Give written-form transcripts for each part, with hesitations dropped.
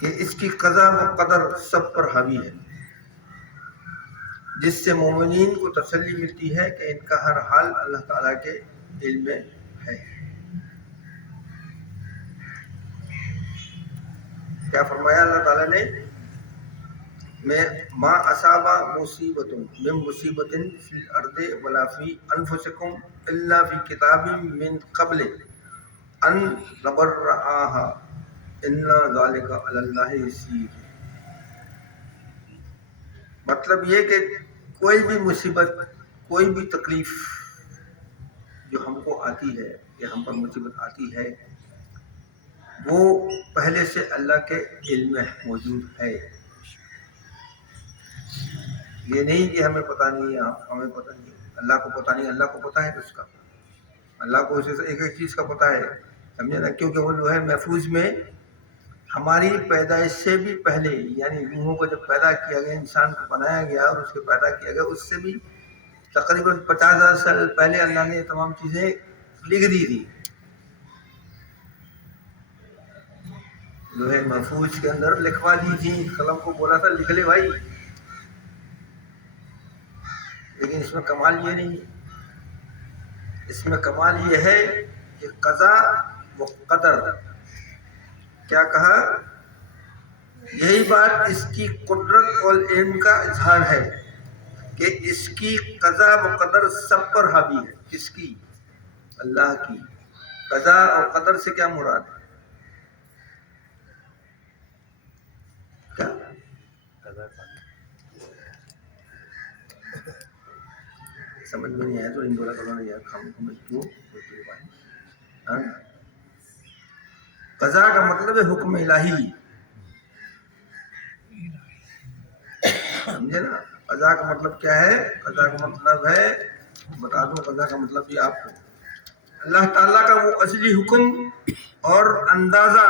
کہ اس کی قضا و قدر سب پر حاوی ہے، جس سے مومنین کو تسلی ملتی ہے کہ ان کا ہر حال اللہ تعالیٰ کے علم میں ہے۔ کیا فرمایا اللہ تعالیٰ نے؟ میں ما اصابہ مصیبت من مصیبت فی الارض ولا فی انفسکم الا فی کتاب من قبل ان نبرأها ان ذلک علی اللہ یسیر۔ مطلب یہ کہ کوئی بھی مصیبت، کوئی بھی تکلیف جو ہم کو آتی ہے یا ہم پر مصیبت آتی ہے، وہ پہلے سے اللہ کے علم میں موجود ہے۔ یہ نہیں کہ ہمیں پتہ نہیں ہے، ہمیں پتہ نہیں، اللہ کو پتہ نہیں، اللہ کو پتہ ہے اس کا، اللہ کو اسے ایک ایک چیز کا پتہ ہے، سمجھے نا؟ کیونکہ وہ جو ہے محفوظ میں ہماری پیدائش سے بھی پہلے، یعنی روحوں کو جب پیدا کیا گیا، انسان کو بنایا گیا اور اس کو پیدا کیا گیا، اس سے بھی تقریباً 50,000 سال پہلے اللہ نے تمام چیزیں لکھ دی تھی، جو ہے محفوظ کے اندر لکھوا دی تھی، قلم کو بولا تھا لکھ لے بھائی۔ لیکن اس میں کمال یہ نہیں، اس میں کمال یہ ہے کہ قضا و قدر، کیا کہا؟ یہی بات اس کی قدرت اور علم کا اظہار ہے کہ اس کی قضا و قدر سب پر حاوی ہے۔ کس کی؟ اللہ کی۔ قضا اور قدر سے کیا مراد ہے؟ کیا؟ سمجھ میں نہیں آیا تو ان بولا کرو نا یار، خام کو میں کیوں بولتے ہو بھائی؟ ہاں؟ قضا کا مطلب ہے حکم الہی، سمجھے نا؟ قضا کا مطلب کیا ہے؟ قضا کا مطلب ہے، بتا دوں قضا کا مطلب یہ آپ کو، اللہ تعالیٰ کا وہ اصلی حکم اور اندازہ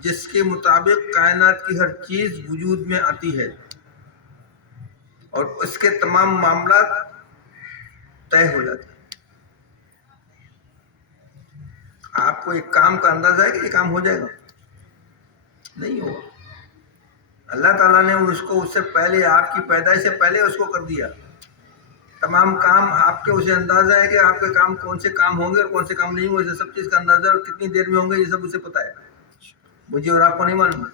جس کے مطابق کائنات کی ہر چیز وجود میں آتی ہے اور اس کے تمام معاملات طے ہو جاتے ہیں۔ آپ کو ایک کام کا اندازہ ہے کہ یہ کام ہو جائے گا؟ نہیں ہوگا۔ اللہ تعالیٰ نے اس کو اس سے پہلے، آپ کی پیدائش سے پہلے اس کو کر دیا، تمام کام آپ کے، اسے اندازہ ہے کہ آپ کے کام کون سے کام ہوں گے اور کون سے کام نہیں ہوں گے، سب چیز کا اندازہ، اور کتنی دیر میں ہوں گے، یہ سب اسے پتہ ہے، مجھے اور آپ کو نہیں معلوم۔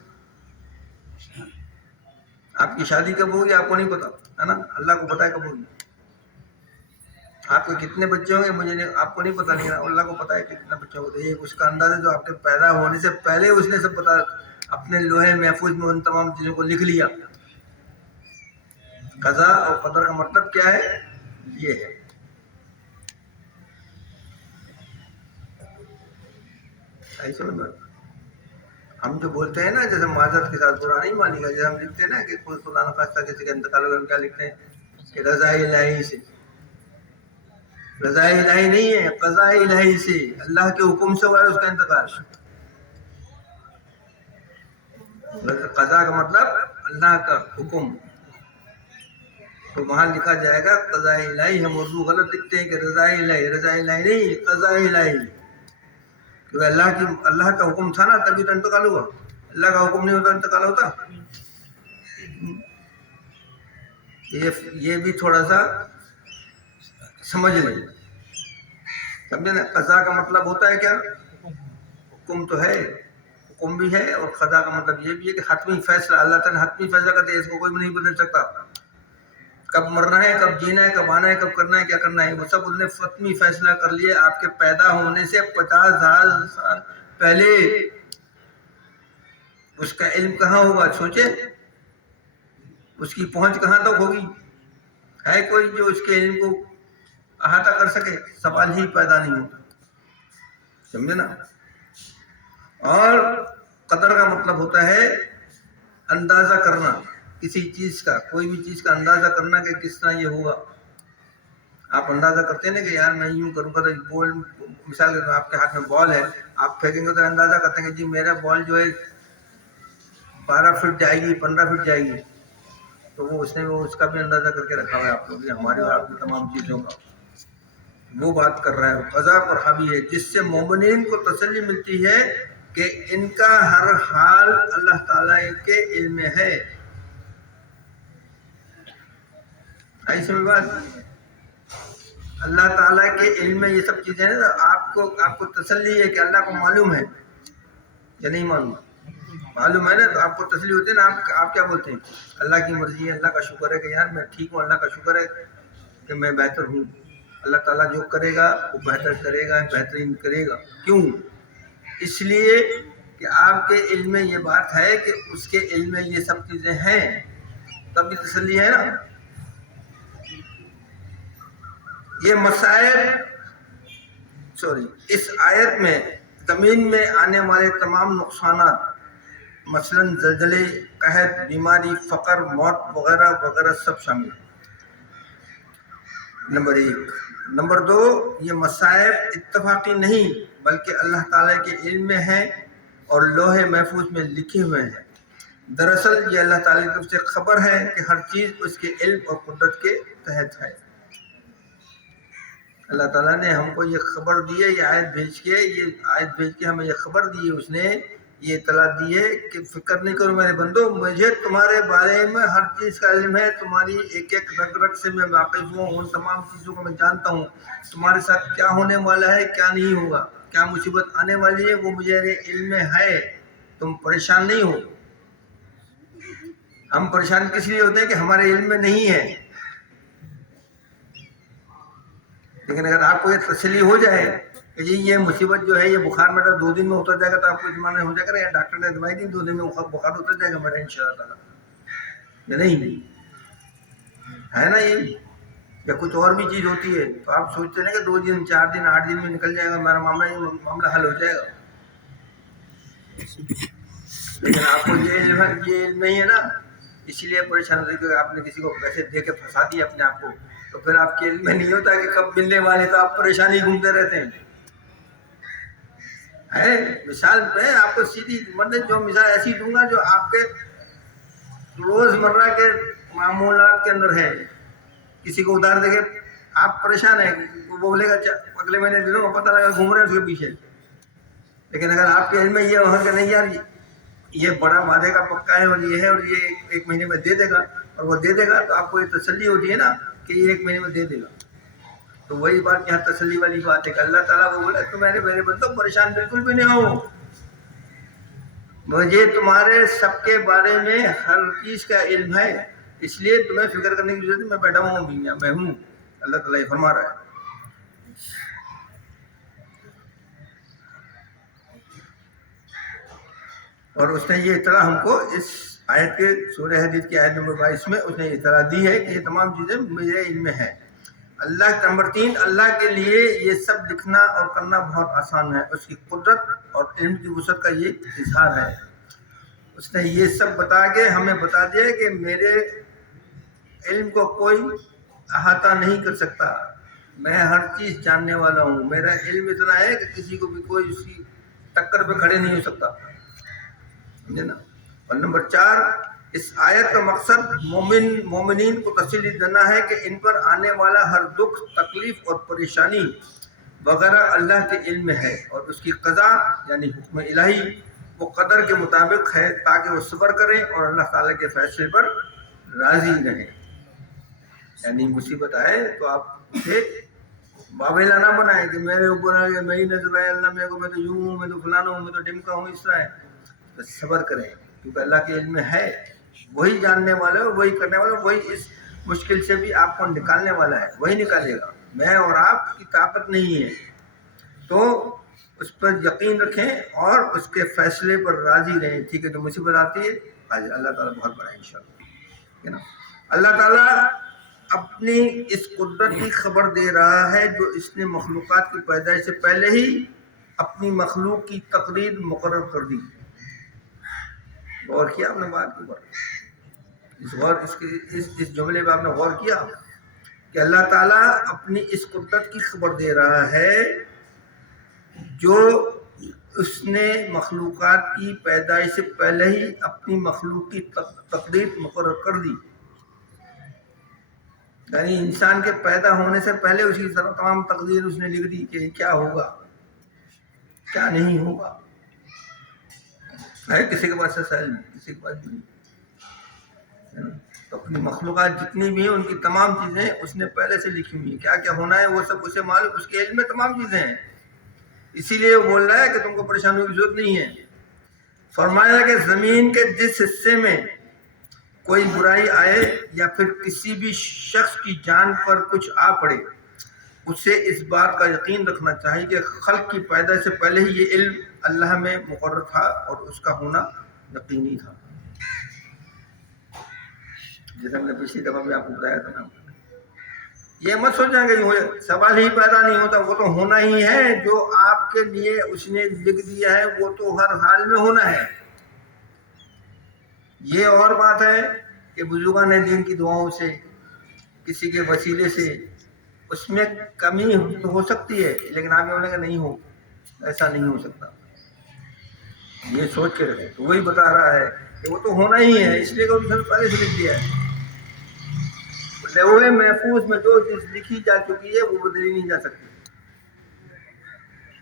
آپ کی شادی کب ہوگی آپ کو نہیں پتا ہے نا، اللہ کو پتا ہے کب ہوگی۔ آپ کے کتنے بچے ہوں گے مجھے نہیں، آپ کو نہیں پتا، نہیں، اللہ کو پتا ہے کتنے بچے ہوتے ہیں۔ اس کا اندازہ جو آپ کے پیدا ہونے سے پہلے اس نے سب پتا، اپنے لوہے محفوظ میں ان تمام چیزوں کو لکھ لیا۔ قضا اور قدر کا مطلب کیا ہے؟ یہ ہے۔ ایسے ہم جو بولتے ہیں نا، جیسے معذرت کے ساتھ برا نہیں مانی گا، جیسے ہم لکھتے ہیں نا کہ کوئی خدا نخواستہ کسی کا انتقال ہوگا، ہم کیا لکھتے ہیں کہ رضا الہی سے۔ رضا الہی نہیں ہے، قضاء الہی سے، اللہ کے حکم سے ہوا ہے اس کا انتقال۔ قضا کا مطلب اللہ کا حکم، تو وہاں لکھا جائے گا قضاء الہی۔ ہم اردو غلط لکھتے ہیں کہ رضا الہی، رضا الہی نہیں، قضاء الہی، کیونکہ اللہ کا حکم تھا نا تبھی تو انتقال ہوا، اللہ کا حکم نہیں ہوتا انتقال ہوتا؟ یہ بھی تھوڑا سا سمجھ لیں، سمجھے نا؟ قضا کا مطلب ہوتا ہے کیا؟ حکم تو ہے، حکم بھی ہے، اور قضا کا مطلب یہ بھی ہے کہ حتمی فیصلہ، اللہ تعالیٰ نے حتمی فیصلہ کر دیا، اس کو کوئی بھی نہیں بدل سکتا۔ کب مرنا ہے، کب جینا ہے، کب آنا ہے، کب کرنا ہے، کیا کرنا ہے، وہ سب انہوں نے حتمی فیصلہ کر لیا آپ کے پیدا ہونے سے 50,000 سال پہلے۔ اس کا علم کہاں ہوگا؟ سوچے، اس کی پہنچ کہاں تک ہوگی؟ ہے کوئی جو اس کے علم کو احاطہ کر سکے؟ سوال ہی پیدا نہیں ہوتا، سمجھے نا؟ اور قدر کا مطلب ہوتا ہے اندازہ کرنا کسی چیز کا، کوئی بھی چیز کا اندازہ کرنا کہ کس طرح یہ ہوگا۔ آپ اندازہ کرتے ہیں نا کہ یار میں یوں کروں گا تو بال، مثال کے طور پر آپ کے ہاتھ میں بال ہے، آپ پھینکیں گے تو اندازہ کرتے ہیں کہ جی میرا بال جو ہے 12 فٹ جائے گی، 15 فٹ جائے گی، تو وہ اس نے اس کا بھی اندازہ کر کے رکھا ہوا ہے آپ لوگ، ہمارے اور آپ کی تمام چیزوں کا وہ بات کر رہا ہے۔ قضا پر حاوی ہے جس سے مومنین کو تسلی ملتی ہے کہ ان کا ہر حال اللہ تعالیٰ کے علم میں ہے. آئی سمجھ بات؟ اللہ تعالیٰ کے علم میں یہ سب چیزیں ہیں. آپ کو تسلی ہے کہ اللہ کو معلوم ہے یا نہیں معلوم؟ معلوم ہے نا، تو آپ کو تسلی ہوتی ہے نا. آپ کیا بولتے ہیں؟ اللہ کی مرضی ہے، اللہ کا شکر ہے کہ یار میں ٹھیک ہوں، اللہ کا شکر ہے کہ میں بہتر ہوں. اللہ تعالیٰ جو کرے گا وہ بہتر کرے گا، بہترین کرے گا. کیوں؟ اس لیے کہ آپ کے علم میں یہ بات ہے کہ اس کے علم میں یہ سب چیزیں ہیں، تب بھی تسلی ہے نا. یہ مسائل اس آیت میں زمین میں آنے والے تمام نقصانات، مثلا زلزلے، قحط، بیماری، فقر، موت وغیرہ وغیرہ سب شامل ہیں. نمبر 1. نمبر 2، یہ مسائل اتفاقی نہیں بلکہ اللہ تعالیٰ کے علم میں ہیں اور لوح محفوظ میں لکھے ہوئے ہیں. دراصل یہ اللہ تعالیٰ کی طرف سے خبر ہے کہ ہر چیز اس کے علم اور قدرت کے تحت ہے. اللہ تعالیٰ نے ہم کو یہ خبر دی ہے، یہ آیت بھیج کے ہمیں یہ خبر دی ہے. اس نے یہ اطلاع دی ہے کہ فکر نہیں کرو میرے بندو، مجھے تمہارے بارے میں ہر چیز کا علم ہے. تمہاری ایک ایک رگ رگ سے میں واقف ہوں، ان تمام چیزوں کو میں جانتا ہوں. تمہارے ساتھ کیا ہونے والا ہے، کیا نہیں ہوگا، کیا مصیبت آنے والی ہے، وہ مجھے علم میں ہے. تم پریشان نہیں ہو. ہم پریشان کس لیے ہوتے ہیں کہ ہمارے علم میں نہیں ہے. لیکن اگر آپ کو یہ تسلی ہو جائے کہ جی یہ مصیبت جو ہے، یہ بخار میرا 2 دن میں اتر جائے گا، تو آپ کو اطمینان ہو جائے گا یا ڈاکٹر نے دوائی دی 2 دن میں بخار اتر جائے گا میرا انشاءاللہ تعالیٰ. یا نہیں ہے نا یہ؟ یا کچھ اور بھی چیز ہوتی ہے تو آپ سوچتے ہیں کہ 2 دن 4 دن 8 دن میں نکل جائے گا میرا معاملہ حل ہو جائے گا. لیکن آپ کو یہ علم نہیں ہے نا، اسی لیے پریشان ہوتے کہ آپ نے کسی کو پیسے دے کے پھنسا دیا اپنے آپ کو، تو پھر آپ کے علم میں نہیں ہوتا کہ کب ملنے والے، تو آپ پریشانی گھومتے رہتے ہیں. مثال میں آپ کو سیدھی جو مثال ایسی دوں گا جو آپ کے روز مرہ کے معمولات کے اندر ہے. کسی کو ادھار دے کے آپ پریشان ہیں، وہ بولے گا اگلے مہینے دے دوں، پتہ لگا گھوم رہے ہیں اس کے پیچھے. لیکن اگر آپ کے علم میں یہ ہو کہ نہیں یار یہ بڑا وعدے کا پکا ہے اور یہ ہے اور یہ 1 مہینے میں دے دے گا، اور وہ دے دے گا، تو آپ کو یہ تسلی ہوتی ہے نا کہ یہ 1 مہینے میں دے دے گا. تو وہی بات یہاں تسلی والی بات ہے کہ اللہ تعالیٰ کو بولے تو میرے بندو پریشان بالکل بھی نہیں ہو، مجھے تمہارے سب کے بارے میں ہر چیز کا علم ہے، اس لیے تمہیں فکر کرنے کی ضرورت ہے. میں بیٹھا ہوں بھی، میں ہوں. اللہ تعالیٰ یہ فرما رہا ہے. اور اس نے یہ اطلاع ہم کو اس آیت کے سورہ حدید کی آیت نمبر 22 میں اس نے اطلاع دی ہے کہ یہ تمام چیزیں میرے علم میں ہیں. نمبر 3، اللہ کے لیے یہ سب لکھنا اور کرنا بہت آسان ہے. اس کی قدرت اور علم کی وسعت کا یہ اظہار ہے. اس نے یہ سب بتا کے ہمیں بتا دیا کہ میرے علم کو کوئی احاطہ نہیں کر سکتا، میں ہر چیز جاننے والا ہوں. میرا علم اتنا ہے کہ کسی کو بھی کوئی اس کی ٹکر پہ کھڑے نہیں ہو سکتا. سمجھے نا؟ اور نمبر 4، اس آیت کا مقصد مومنین کو تسلی دینا ہے کہ ان پر آنے والا ہر دکھ، تکلیف اور پریشانی وغیرہ اللہ کے علم میں ہے، اور اس کی قضا یعنی حکم الہی وہ قدر کے مطابق ہے، تاکہ وہ صبر کریں اور اللہ تعالیٰ کے فیصلے پر راضی رہیں. یعنی مصیبت آئے تو آپ اسے باویلا نہ بنائیں کہ میرے اوپر آ گیا، میں ہی نظر آئے اللہ میرے کو، میں تو یوں ہوں، میں تو فلانا ہوں، میں تو ڈمکا ہوں، اس طرح ہے. صبر کریں کیونکہ اللہ کے علم میں ہے، وہی جاننے والا ہے، وہی کرنے والا ہے، وہی اس مشکل سے بھی آپ کو نکالنے والا ہے، وہی نکالے گا. میں اور آپ کی طاقت نہیں ہے. تو اس پر یقین رکھیں اور اس کے فیصلے پر راضی رہیں. ٹھیک ہے، جو مصیبت آتی ہے اللہ تعالیٰ بہت بڑا ہے انشاءاللہ. اللہ تعالیٰ اپنی اس قدرت کی خبر دے رہا ہے جو اس نے مخلوقات کی پیدائش سے پہلے ہی اپنی مخلوق کی تقدیر مقرر کر دی. غور کیا آپ نے بات کے اوپر؟ اس جملے پہ آپ نے غور کیا کہ اللہ تعالیٰ اپنی اس قدرت کی خبر دے رہا ہے جو اس نے مخلوقات کی پیدائش سے پہلے ہی اپنی مخلوق کی تقدیر مقرر کر دی. یعنی انسان کے پیدا ہونے سے پہلے اس کی تمام تقدیر اس نے لکھ دی کہ کیا ہوگا، کیا نہیں ہوگا. ہے کسی کے پاس ایسا علم؟ کسی کے پاس بھی نہیں ہے نا؟ تو اپنی مخلوقات جتنی بھی ہیں ان کی تمام چیزیں اس نے پہلے سے لکھی ہوئی ہیں، کیا کیا ہونا ہے وہ سب اسے معلوم، اس کے علم میں تمام چیزیں ہیں، اسی لیے وہ بول رہا ہے کہ تم کو پریشان ہونے کی ضرورت نہیں ہے۔ فرمایا کہ زمین کے جس حصے میں کوئی برائی آئے یا پھر کسی بھی شخص کی جان پر کچھ آ پڑے، اسے اس بات کا یقین رکھنا چاہیے کہ خلق کی پیدا سے پہلے ہی یہ علم اللہ میں مقرر تھا اور اس کا ہونا یقینی تھا۔ جیسے ہم نے پچھلی دفعہ بھی آپ کو بتایا تھا نا، یہ مت سوچیں کہ سوال ہی پیدا نہیں ہوتا، وہ تو ہونا ہی ہے، جو آپ کے لیے اس نے لکھ دیا ہے وہ تو ہر حال میں ہونا ہے۔ یہ اور بات ہے کہ بزرگان دین کی دعاؤں سے، کسی کے وسیلے سے اس میں کمی تو ہو سکتی ہے، لیکن آپ یہ بولیں کہ نہیں ہو، ایسا نہیں ہو سکتا، یہ سوچ کے رکھیں۔ تو وہی بتا رہا ہے کہ وہ تو ہونا ہی ہے، اس لیے کہ اس نے پہلے سے لکھ دیا ہے۔ لوح محفوظ میں جو چیز لکھی جا چکی ہے وہ بدلی نہیں جا سکتی،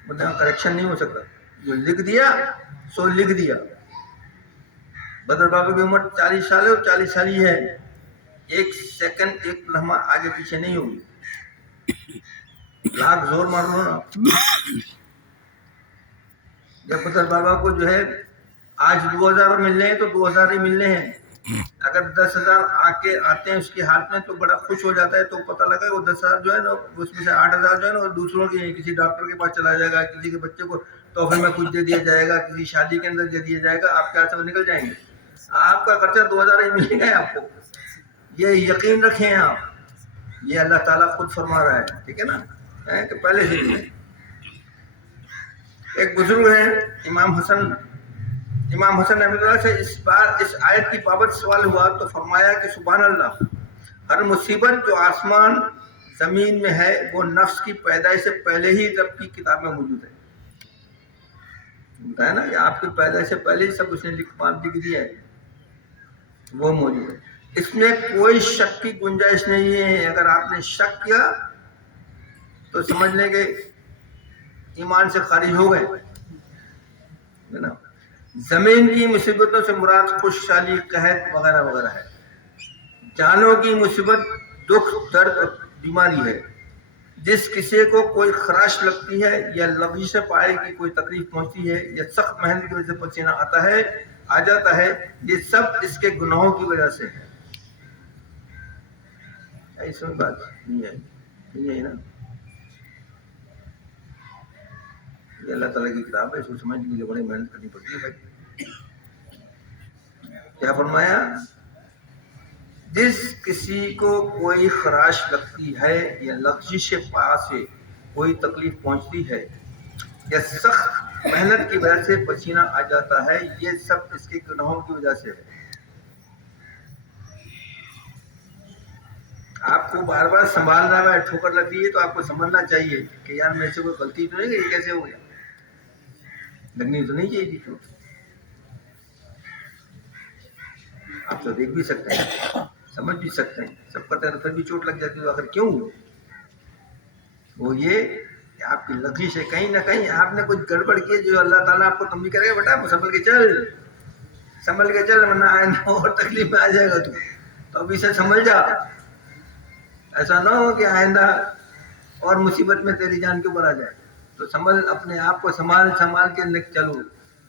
مطلب کریکشن نہیں ہو سکتا، جو لکھ دیا سو لکھ دیا۔ بدر بابا کی عمر 40 سال ہے اور 40 سال ہی ہے، ایک سیکنڈ ایک لمحہ آگے پیچھے نہیں ہوگی، لاکھ زور مار لو نا۔ جب بدر بابا کو جو ہے آج 2000 ملنے ہیں تو 2000 ہی ملنے ہیں، اگر 10,000 آتے ہیں اس کے ہاتھ میں تو بڑا خوش ہو جاتا ہے، تو پتہ لگا وہ 10,000 جو ہے نا اس میں سے 8,000 جو ہے نا دوسروں کی، کسی ڈاکٹر کے پاس چلا جائے گا، کسی کے بچے کو تحفے میں کچھ دے دیا جائے گا، کسی شادی کے اندر دے دیا جائے گا، آپ کے ہاتھ سے وہ نکل جائیں گے، آپ کا خرچہ 2000 ہی ملے گا آپ کو، یہ یقین رکھیں آپ، یہ اللہ تعالیٰ خود فرما رہا ہے، ٹھیک ہے نا، کہ پہلے سے ہی۔ ایک بزرگ ہیں امام حسن رحمۃ اللہ سے اس آیت کی بابت سوال ہوا تو فرمایا کہ سبحان اللہ، ہر مصیبت جو آسمان زمین میں ہے وہ نفس کی پیدائش سے پہلے ہی رب کی کتاب میں موجود ہے، بتایا نا کہ آپ کی پیدائش سے پہلے ہی سب اس نے لکھ دیا ہے، وہ موجود ہے، اس میں کوئی شک کی گنجائش نہیں ہے۔ اگر آپ نے شک کیا تو سمجھ لیں کہ ایمان سے خارج ہو گئے، ہے نا۔ زمین کی مصیبتوں سے مراد خوشحالی، قحط وغیرہ وغیرہ ہے، جانوں کی مصیبت دکھ، درد اور بیماری ہے، جس کسی کو کوئی خراش لگتی ہے یا لغزش سے پائے کی کوئی تکلیف پہنچتی ہے یا سخت محنت کی وجہ سے پسینہ آ جاتا ہے، یہ سب اس کے گناہوں کی وجہ سے ہے۔ ایسی بات نہیں ہے نا، یہ اللہ تعالیٰ کی کتاب ہے، اس کو سمجھنے کے لیے بڑی محنت کرنی پڑتی ہے بھائی۔ کیا فرمایا؟ جس کسی کو کوئی خراش لگتی ہے یا لغزش پا سے کوئی تکلیف پہنچتی ہے یا سخت محنت کی وجہ سے پسینہ آ جاتا ہے، یہ سب اس کے گناہوں کی وجہ سے ہے۔ آپ کو بار بار سنبھال رہا ہے، ٹھوکر لگی ہے تو آپ کو سمجھنا چاہیے کہ یار میرے سے کوئی غلطی تو نہیں کہ یہ کیسے ہو گیا، لگنی تو نہیں چاہیے تھی چوٹ۔ آپ تو دیکھ بھی سکتے ہیں، سمجھ بھی سکتے ہیں، سب پتہ ہے، پھر بھی چوٹ لگ جاتی ہے، آخر کیوں؟ وہ یہ کہ آپ کی لغزش ہے، کہیں نہ کہیں آپ نے کچھ گڑبڑ کی جو اللہ تعالیٰ آپ کو تنبیہ کرے گا، بیٹا سنبھل کے چل ورنہ آئندہ اور تکلیف میں آ جائے گا تو ابھی سے سنبھل جا، ایسا نہ ہو کہ آئندہ اور مصیبت میں تیری جان کے اوپر آ جائے، تو سنبھل، اپنے آپ کو سنبھال کے چلو،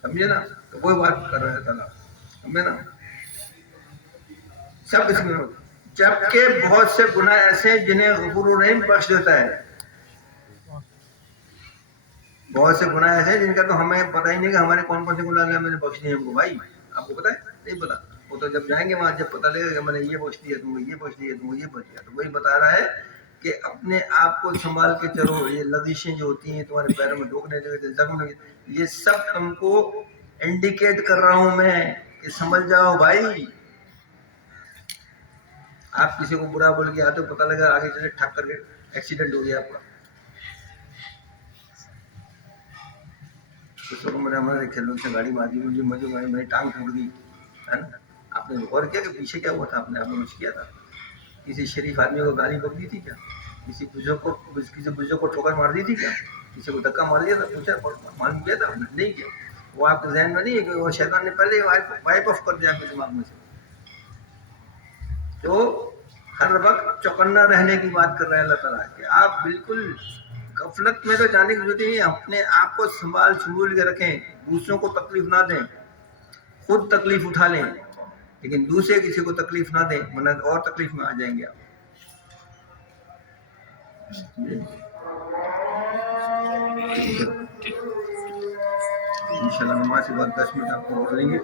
سمجھے نا، تو کوئی بات کر رہا ہے تعالیٰ، سمجھے نا، سب اس میں ہو۔ جبکہ بہت سے گناہ ایسے ہیں جنہیں غفور الرحیم بخش دیتا ہے، بہت سے گناہ ایسے ہیں جن کا تو ہمیں پتہ ہی نہیں کہ ہمارے کون کون سے گناہ اللہ میں نے بخش دیے ہم کو، بھائی آپ کو پتہ ہے؟ نہیں پتا، وہ تو جب جائیں گے وہاں جب پتہ لگے گا کہ میں نے یہ بخش دیا، تم کو یہ بخش دیا، تم کو یہ بخش دیا، تو وہی بتا رہا ہے کہ اپنے آپ کو سنبھال کے چلو، یہ لغزشیں جو ہوتی ہیں تمہارے پیروں میں ڈوکنے لگے، زخم لگے، یہ سب تم کو انڈیکیٹ کر رہا ہوں میں کہ سمجھ جاؤ بھائی۔ آپ کسی کو برا بول کے آتے ہو، پتہ لگا آگے چلے ٹھک کر کے ایکسیڈنٹ ہو گیا آپ کا، اس وقت میرے ہمارے کھیلوں سے گاڑی مار دی، مجھے میری ٹانگ ٹوٹ گئی، ہے نا، آپ نے غور کیا کہ پیچھے کیا ہوا تھا، آپ نے کچھ کیا تھا، کسی شریف آدمی کو گالی بک دی تھی کیا، کسی بزرگ کو ٹھوکر مار دی تھی کیا، کسی کو دھکا مار دیا تھا، پوچھا معلوم کیا تھا، نہیں کیا، وہ آپ کے ذہن میں نہیں ہے کہ وہ شیطان نے پہلے وائپ آف کر دیا آپ کے دماغ میں سے. تو ہر وقت چوکنا رہنے کی بات کر رہے ہیں اللہ تعالیٰ کہ آپ بالکل غفلت میں تو جانے کی ضرورت نہیں ہے. اپنے آپ کو سنبھول کے رکھیں, دوسروں کو تکلیف نہ دیں, خود تکلیف اٹھا لیں لیکن دوسرے کسی کو تکلیف نہ دیں ورنہ اور تکلیف میں آ جائیں گے آپ. انشاءاللہ نماز کے بعد 10 منٹ آپ کو بولیں گے.